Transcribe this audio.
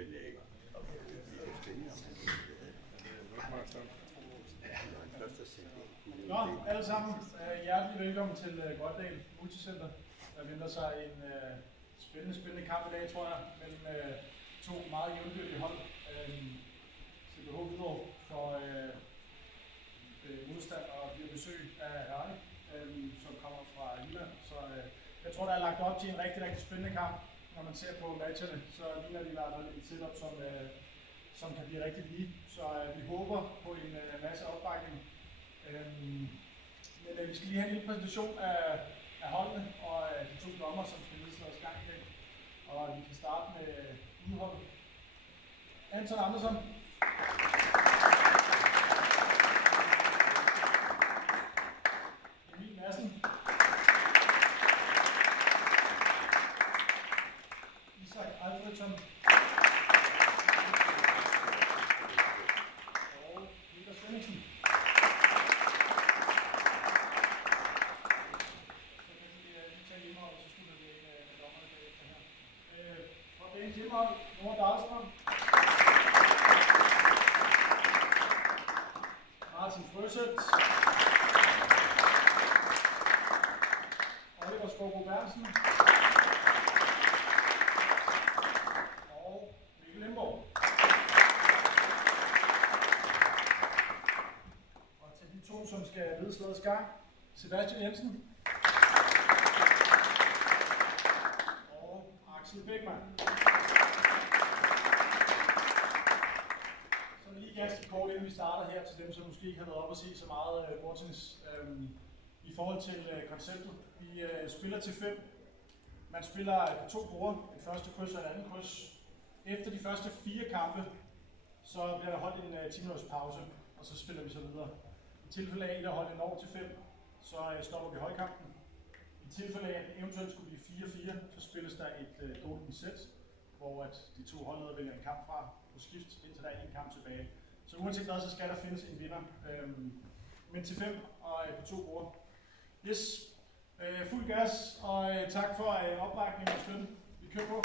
Nå, alle sammen, hjertelig velkommen til Grøndal Multicenter. Der venter sig en spændende kamp i dag, tror jeg, mellem to meget jævnbyrdige hold. CBH Hvidovre for modstand og bliver besøg af Hørne, som kommer fra Jylland. Så jeg tror, der er lagt op til en rigtig spændende kamp. Når man ser på matcherne, så ligner de i hvert fald et setup, som kan blive rigtig lige. Så vi håber på en masse opbakning. Men vi skal lige have en lille præsentation af holdene og de to dommer, som skal nedslå os gang i dag. Og vi kan starte med udholdet. Anton Andersson. Emil Madsen. Isak Alfredsson. Og Peter Svendingsen. Timmer, Nora Dahlstrøm, Martin Frøseth, Oliver Skovbo Berntsen og Mikkel Lemborg. Og til de to, som skal lede slagets gang, Sebastian Jensen og Axel Beckmann. Ganske kort inden vi starter her til dem, som måske ikke har været op og se så meget bordtennis i forhold til konceptet. Vi spiller til 5. Man spiller på 2 borde, et første kryds og et andet kryds. Efter de første 4 kampe, så bliver der holdt en 10 minutters pause, og så spiller vi så videre. I tilfælde af, at der holdt en år til 5, så stopper vi holdkampen. I tilfælde af, at det eventuelt skulle blive 4-4, så spilles der et golden set, hvor at de to holdledere vælger en kamp fra på skift, indtil der er en kamp tilbage. Så uanset hvad, så skal der findes en vinder. Men til 5 og på 2 borde. Yes, fuld gas, og tak for opbakningen og støtten. Vi kører på.